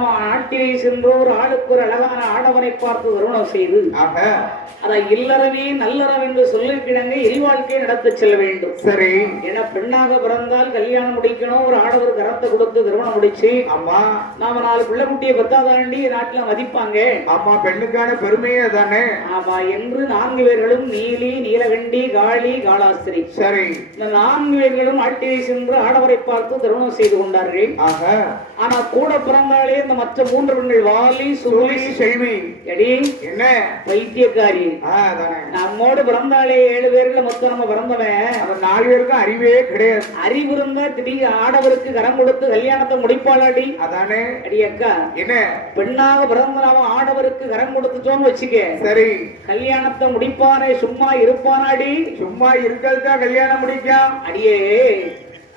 நாம நாட்டிலே சென்றோர் ஆளுக்கு ஒரு அழகான ஆடவனை பார்த்து திருமணம் செய்து அதை இல்லறவே நல்லறம் என்று சொல்லிக்கிடங்க இல்வாழ்க்கை நடத்த செல்ல வேண்டும். சரி. ஏன்னா பெண்ணாக பிறந்தால் கல்யாணம் முடிக்கணும், ஒரு ஆடவர் கரத்தை கொடுத்து திருமணம் முடிச்சு ஆமா நாம 4 பிள்ளை குட்டியை பெத்தாதாண்டி நாட்டுல மதிப்பாங்க. ஆமா பெண்ணுக்கான பெருமையே தானே. ஆமா என்று 4 பேர்களும் நீலி, நீலகண்டி, காளி, காளாஸ்திரி. சரி. இந்த 4 பேர்களும் நாட்டிலே சென்று ஆடவரை பார்த்து திருமணம் செய்து கொண்டார்கள். ஆனா கூட பிறந்தாலே இந்த மற்ற 3 பெண்கள் வாலி, சுருளி, செல்வி எடி என்ன பைத்தியக்காரி. நம்மோடு பிறந்தாலே 7 பேர்ல மொத்தம் நம்ம பிறந்தவன் 4 பேருக்கும் அறிவே கிடையாது. அறிவு இருந்தா திடீர் ஆடவருக்கு கரம் கொடுத்து கல்யாணத்தை முடிப்பாளாடி. அதானே அடி அக்கா என்ன பெண்ணாக பிறந்த நாம ஆடவருக்கு கரம் கொடுத்துட்டோம்னு வச்சுக்க. சரி. கல்யாணத்தை முடிப்பானே சும்மா இருப்பானாடி. சும்மா இருக்கிறதுக்கா கல்யாணம் முடிக்கும் அடியே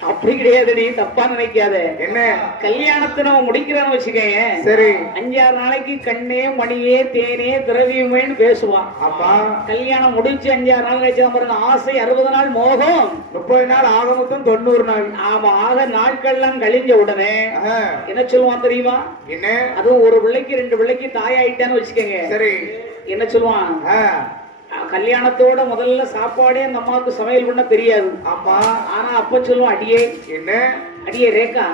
அப்படி கிடையாது, நீ தப்பா நினைக்காத. என்ன கல்யாணத்தை நம்ம முடிக்கிறான்னு வச்சுக்கேன். சரி. 5-6 நாளைக்கு கண்ணே மணியே தேனே திரவியமேன்னு பேசுவான். அப்பா கல்யாணம் முடிச்சு 5-6 நாள் கழிச்சு பாருங்க ஆசை 60 நாள் மோகம் 30 நாள் ஆக மொத்தம் 90 நாள். ஆமா ஆக நாட்கள்லாம் கழிஞ்ச உடனே என்ன சொல்லுவான் தெரியுமா? என்ன அது ஒரு பிள்ளைக்கு 2 பிள்ளைக்கு தாயாயிட்டான்னு வச்சுக்கோங்க. சரி. என்ன சொல்லுவான்? கல்யாணத்தோட முதல்ல சாப்பாடே அந்த அம்மாவுக்கு சமையல் பண்ண தெரியாது. ஆமா. ஆனா அப்ப சொல்லுவோம் அடியே என்ன அடியே ரேகா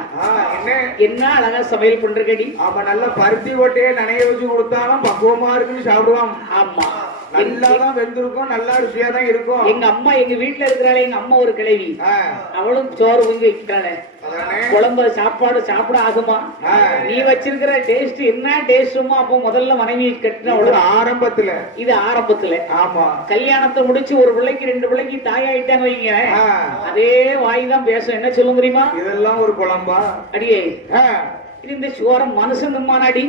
என்ன என்ன அழகா சமையல் பண்றடி. ஆமா நல்ல பருத்தி ஓட்டையே நனைய வச்சு கொடுத்தாலும் பக்குவமா இருக்குன்னு சாப்பிடுவான். ஆமா நல்லாதான் வெந்திருக்கும், நல்லா ருசியா தான் இருக்கும். எங்க அம்மா எங்க வீட்டுல இருக்கிறாளே எங்க அம்மா ஒரு கிழவி, அவளும் சோறு பொங்கி வைக்கிறாளே குழம்பு சாப்பாடு சாப்பிட ஆகுமா? நீ வச்சிருக்கிற டேஸ்ட் என்ன டேஸ்டுமா? அப்போ முதல்ல மனைவி கட்டின ஆரம்பத்துல இது ஆரம்பத்துல. ஆமா கல்யாணத்தை முடிச்சு ஒரு பிள்ளைக்கு 2 பிள்ளைக்கு தாயாயிட்டான்னு வைங்க, அதே வாய் தான் பேசும். என்ன சொல்லும் தெரியுமா? இதெல்லாம் ஒரு குழம்பா அடியே இந்த சோர மனுஷன் தம்மானாடி,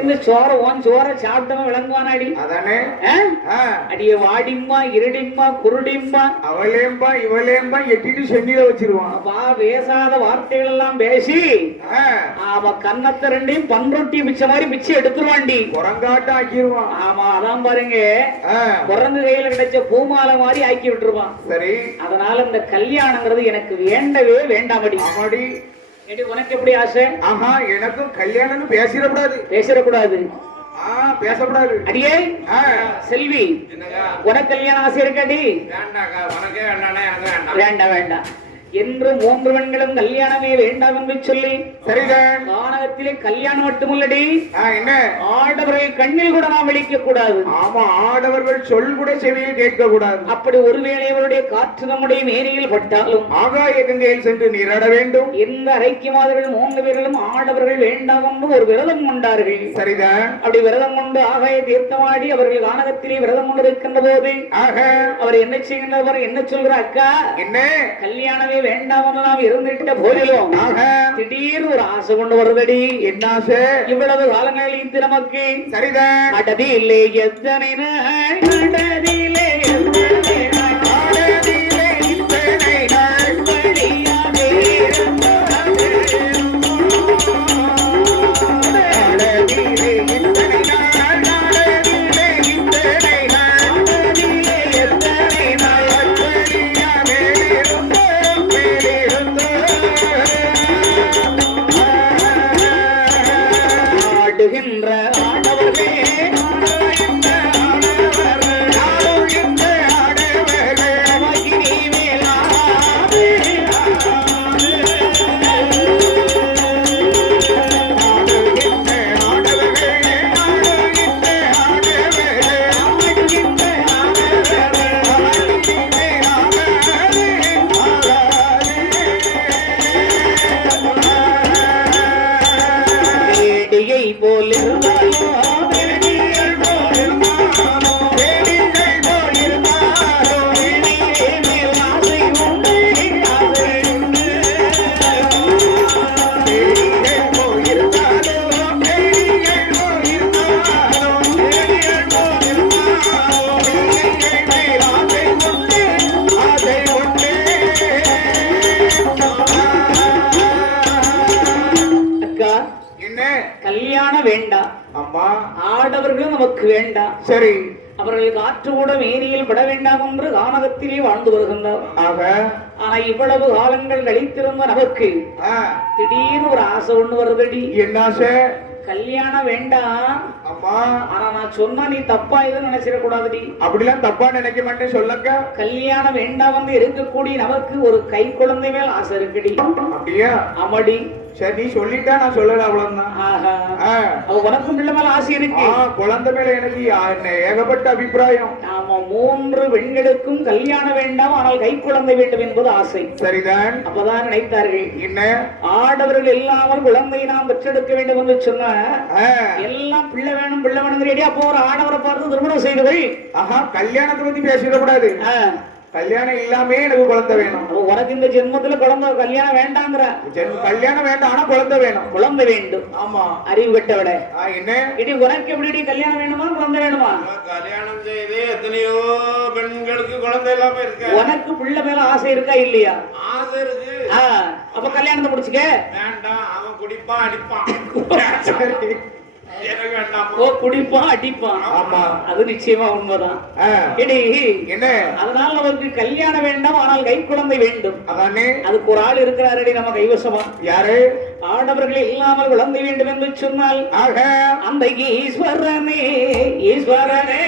இந்த சோர ஓன் சோர சாப்பிட்டவன் விளங்குவானாடி. அதானே அடியே வாடிம்மா இருடிம்மா குருடிம்மா அவளேம்பா இவளேம்பா எட்டிட்டு சென்னில வச்சிருவான். பேசாத வார்த்தைகள் எல்லாம் பேசி அவ கன்னத்தை 2 பன்ரொட்டி மிச்ச மாதிரி மிச்சம் எடுத்துருவாண்டி, குரங்காட்டம் ஆக்கிடுவான். ஆமா அதான் பாருங்க குரங்கு கையில கிடைச்ச பூமாலை மாதிரி ஆக்கி விட்டுருவான். சரி. அதனால இந்த கல்யாணங்கிறது எனக்கு வேண்டவே வேண்டாமடி. ஆமாடி. உனக்கு எப்படி ஆசை? ஆஹா எனக்கும் கல்யாணம் பேசிடக்கூடாது. பேசிடக்கூடாது, பேசக்கூடாது. அடியே செல்வி உனக்கு கல்யாணம் ஆசை இருக்காடி? வேண்டாம் வேண்டாம் என்று 3 பெண்களும் கல்யாணமே வேண்டாம் என்று சொல்லி சரிதான் கானகத்திலே கல்யாணம் மட்டுமல்லடி என்ன ஆடவர்கள் கண்ணில் கூட நாம் விழிக்க கூடாது. ஆமா ஆடவர்கள் சொல் கூட செவியை கேட்க கூடாது. அப்படி ஒருவேளை அவருடைய காற்று நம்முடைய மேனியில் பட்டாலும் ஆகாய கங்கையில் சென்று நீராட வேண்டும். எந்த ஐக்கியமாதர்கள் 3 பேர்களும் ஆடவர்கள் வேண்டாம் என்று ஒரு விரதம் கொண்டார்கள். சரிதான். அப்படி விரதம் கொண்டு ஆகாய தீர்த்தமாடி அவர்கள் கானகத்திலே விரதம் கொண்டு இருக்கின்ற போது அவர் என்ன செய்கின்றவர் என்ன சொல்ற அக்கா என்ன கல்யாணமே வேண்டாம் நாம் இருந்துட்ட போதிலும் திடீர் ஒரு ஆசை கொண்டு வருதடி. என்ன ஆசை? இவ்வளவு காலங்களில் நமக்கு சரிதான் அடதிலே எத்தனை நாள் அடதிலே எத்தனை நாள் அடதிலே இத்தனை நாள் படியாதே அடதிலே இத்தனை நாள் அடதிலே இத்தனை நாள் அடதிலே எத்தனை நாள் ஆடுகின்ற ஆடவர்களே போல் கல்யாணம் வேண்டாம். அம்மா ஆடவர்களும் நமக்கு வேண்டாம். சரி. அவர்கள் காற்று கூட மேனியில் பட வேண்டாம் என்று கானகத்திலே வாழ்ந்து வருகின்றார். ஆக ஆனா இவ்வளவு காலங்கள் கழித்திருந்த நமக்கு திடீர்னு ஒரு ஆசை ஒண்ணு வருதடி. என்ன ஆசை? கல்யாணம் வேண்டாம். அம்மா ஆனா நான் சொன்னா நீ தப்பா எதுவும் நினைச்சிடக்கூடாதுடி. அப்படிலாம் தப்பா நினைக்க மாட்டேன் சொல்லக்க. கல்யாணம் வேண்டாம் வந்து இருக்கக்கூடிய நமக்கு ஒரு கை குழந்தை மேல் ஆசை இருக்குடி. அப்படியா? ஆமாடி. சரி நீ சொல்லிட்டா நான் சொல்லல அவ்வளவுதான். உனக்கும் பிள்ளை மேல ஆசை இருக்கு. குழந்தை மேல எனக்கு ஏகப்பட்ட அபிப்பிராயம். ஆமா 3 பெண்களுக்கும் கல்யாணம் வேண்டாம் ஆனால் கை குழந்தை வேண்டும் என்பது ஆசை. சரிதான். அப்பதான் நினைத்தார்கள் என்ன ஆடவர்கள் இல்லாமல் குழந்தையை நாம் பெற்றெடுக்க வேண்டும் என்று சொன்ன எல்லாம் பிள்ளை வேணும் பிள்ளை வேணும் ரெடியா போற ஆடவரை பார்த்து திருமணம் செய்தவை. ஆஹா கல்யாணத்தை பத்தி பேசிடக்கூடாது. கல்யாணம் இல்லாமே எனக்கு குழந்தை வேணும். உனக்கு இந்த ஜென்மத்துல குழந்தை கல்யாணம் வேண்டாங்கிற. கல்யாணம் வேண்டாம் ஆனா குழந்தை வேணும். குழந்தை வேண்டும். ஆமா அறிவு கட்டவிட என்ன இடி உனக்கு எப்படி கல்யாணம் வேணுமா குழந்தை வேணுமா? கல்யாணம் செய்து எத்தனையோ பெண்களுக்கு குழந்தை இல்லாம இருக்கு. உனக்கு பிள்ளை மேல ஆசை இருக்கா இல்லையா? ஆசை இருக்கு. அப்ப கல்யாணத்தை முடிச்சுக்க. வேண்டாம் அவன் குடிப்பான் அடிப்பான். குடிப்பான் அடிப்பான். ஆமா அது நிச்சயமா உண்மைதான். என்ன அதனால அவருக்கு கல்யாணம் வேண்டாம் ஆனால் கை குழந்தை வேண்டும். அதானே அதுக்கு ஒரு ஆள் இருக்கிறாரடி நம்ம கைவசமா. யாரு? ஆடவர்கள் இல்லாமல் குழந்தை வேண்டும் என்று சொன்னால் ஆக அந்த ஈஸ்வரனே ஈஸ்வரனே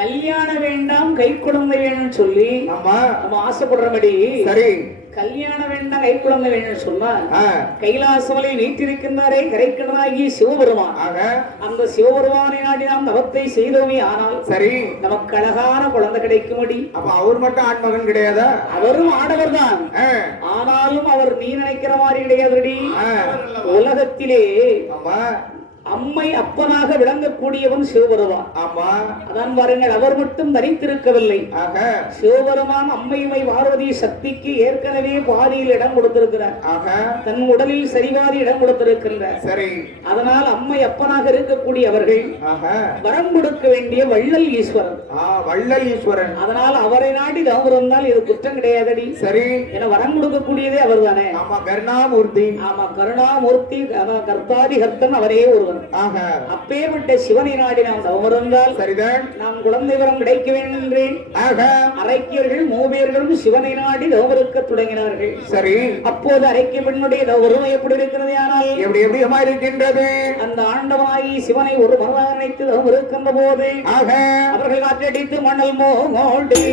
கல்யாணம் வேண்டாம் கை குழந்தை வேணும்னு சொல்லி நம்ம ஆசைப்படுறபடி சரி கல்யாணம் வேண்டாம் கை குழந்தை வேணும்னு சொன்னா கைலாசமலை வீட்டிருக்கின்றாரே கரைக்கடனாகி சிவபெருமான். அந்த சிவபெருமானை நாடி நாம் தவத்தை செய்தோமே ஆனால் சரி நமக்கு அழகான குழந்தை கிடைக்கும்படி. அப்ப அவர் மட்டும் ஆண்மகன் கிடையாதா? அவரும் ஆடவர் தான். ஆனாலும் அவர் நீ நினைக்கிற மாதிரி கிடையாதுடி. உலகத்திலே அம்மை அப்பனாக விளங்கக்கூடியவன் சிவபெருமான். அதான் பாருங்கள் அவர் மட்டும் தனித்திருக்கவில்லை. சிவபெருமான் அம்மையுமை பார்வதி சக்திக்கு ஏற்கனவே பாதியில் இடம் கொடுத்திருக்கிறார். தன் உடலில் சரிவாதி இடம் கொடுத்திருக்கின்றார். சரி அதனால் அம்மை அப்பனாக இருக்கக்கூடிய அவர்கள் வரம் கொடுக்க வேண்டிய வள்ளல் ஈஸ்வரன். வள்ளல் ஈஸ்வரன். அதனால் அவரை நாடி தவம் இருந்தால் இது குற்றம் கிடையாதடி. சரி என வரம் கொடுக்கக்கூடியதே அவர் தானே. ஆமா கருணாமூர்த்தி. ஆமா கருணாமூர்த்தி கர்த்தாதி கர்த்தன் அவரே ஒருவர். அப்பேற்பட்ட சிவனை நாடி நாம் தவமிருந்தால் சரிதான் நாம் குழந்தை வரம் கிடைக்க வேண்டும் என்றேன். அரைக்கியர்கள் மூவேர்களும் சிவனை நாடி தவமிருக்க தொடங்கினார்கள். சரி அப்போது அரைக்கிய பெண்ணுடைய தவறும் எப்படி இருக்கிறது? ஆனால் எப்படி இருக்கின்றது? அந்த ஆண்டவனாகி சிவனை ஒரு மனதாக நினைத்து தவமிருக்கின்ற போது அவர்கள் காற்றடித்து மணல் மோடி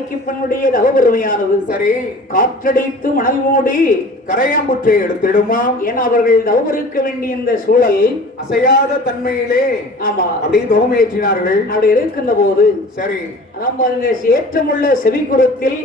நாளைக்கு பெண்ணுடைய தவபெருமையானது சரி காற்றடித்து மணல் மூடி கரையாம்புற்றை எடுத்திடுமாம். ஏன்னா அவர்கள் தவமிருக்க வேண்டிய இந்த சூழல் அசையாத தன்மையிலே ஆமா அப்படி தவமேற்றினார்கள். அப்படி இருக்கின்ற போது சரி அதான் பாருங்க ஏற்றமுள்ள செவிக்குறத்தில்